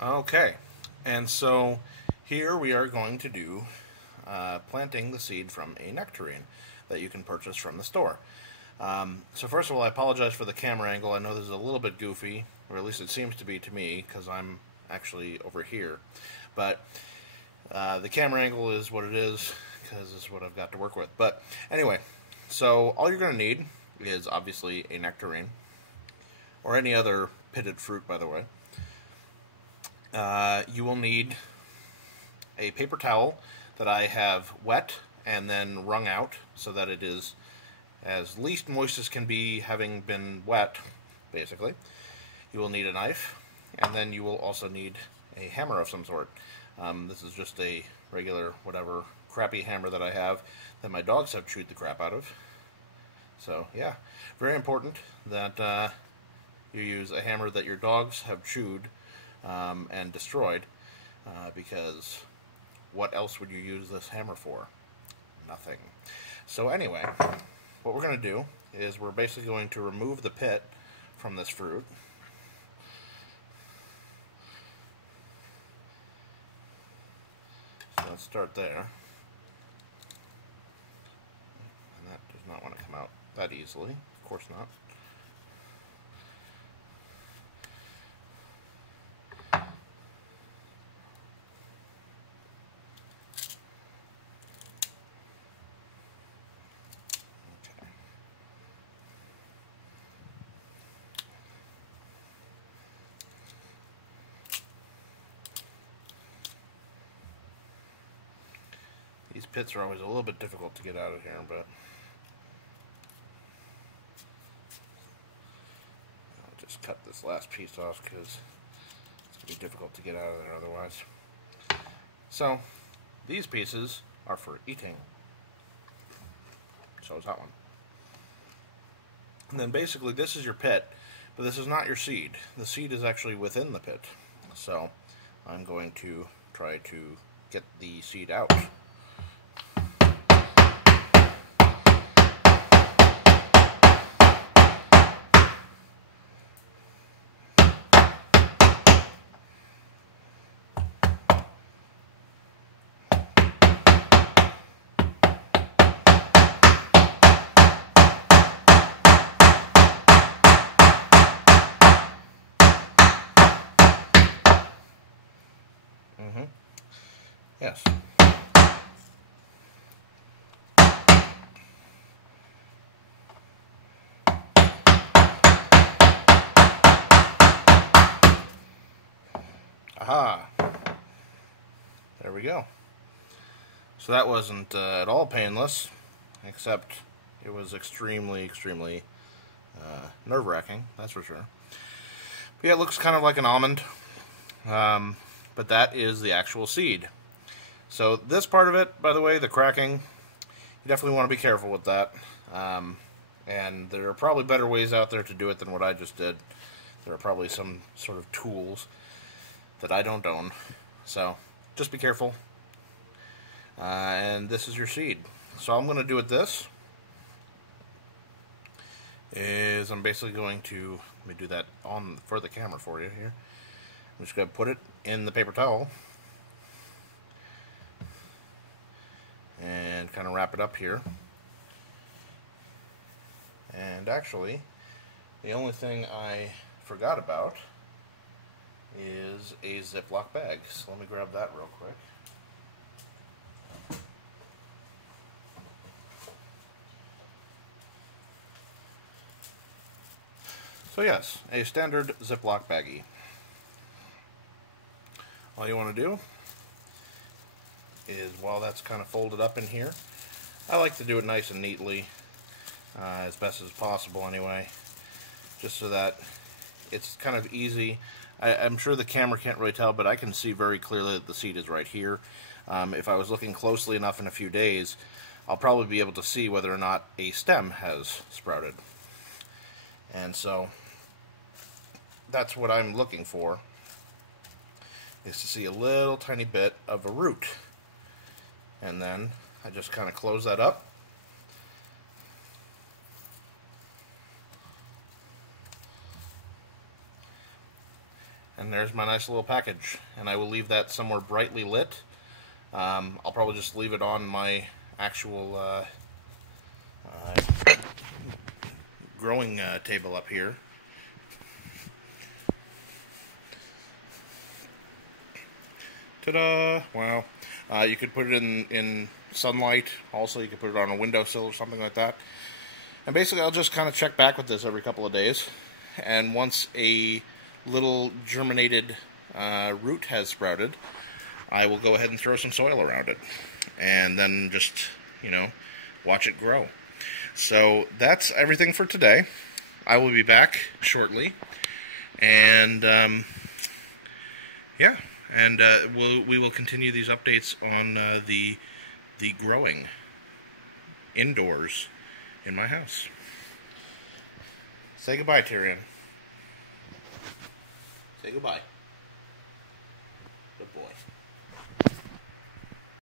Okay, and so here we are going to do planting the seed from a nectarine that you can purchase from the store. So first of all, I apologize for the camera angle. I know this is a little bit goofy, or at least it seems to be to me, because I'm actually over here. But the camera angle is what it is, because it's what I've got to work with. But anyway, so all you're going to need is obviously a nectarine, or any other pitted fruit, by the way. You will need a paper towel that I have wet and then wrung out so that it is as least moist as can be, having been wet, basically. You will need a knife, and then you will also need a hammer of some sort. This is just a regular, whatever, crappy hammer that I have that my dogs have chewed the crap out of. So, yeah, very important that you use a hammer that your dogs have chewed and destroyed, because what else would you use this hammer for? Nothing. So anyway, what we're going to do is we're basically going to remove the pit from this fruit. So let's start there. And that does not want to come out that easily. Of course not. These pits are always a little bit difficult to get out of here, but I'll just cut this last piece off because it's going to be difficult to get out of there otherwise. So, these pieces are for eating. So is that one. And then basically this is your pit, but this is not your seed. The seed is actually within the pit. So I'm going to try to get the seed out. Yes. Aha. There we go. So that wasn't at all painless, except it was extremely nerve-wracking, that's for sure. But yeah, it looks kind of like an almond, but that is the actual seed. So this part of it, by the way, the cracking, you definitely want to be careful with that. And there are probably better ways out there to do it than what I just did. There are probably some sort of tools that I don't own. So just be careful. And this is your seed. So I'm going to do with this is I'm basically going to, let me do that on for the camera for you here. I'm just going to put it in the paper towel and kind of wrap it up here. And actually, the only thing I forgot about is a Ziploc bag. So let me grab that real quick. So yes, a standard Ziploc baggie. All you want to do is, while that's kind of folded up in here, I like to do it nice and neatly, as best as possible anyway, just so that it's kind of easy. I'm sure the camera can't really tell, but I can see very clearly that the seed is right here. If I was looking closely enough in a few days, I'll probably be able to see whether or not a stem has sprouted. And so that's what I'm looking for, is to see a little tiny bit of a root. And then I just kind of close that up. And there's my nice little package. And I will leave that somewhere brightly lit. I'll probably just leave it on my actual growing table up here. Ta-da! Wow. You could put it in sunlight. Also, you could put it on a windowsill or something like that. And basically, I'll just kind of check back with this every couple of days. And once a little germinated root has sprouted, I will go ahead and throw some soil around it. And then just, you know, watch it grow. So that's everything for today. I will be back shortly. And, yeah. And we will continue these updates on the growing indoors in my house. Say goodbye, Tyrion. Say goodbye. Good boy.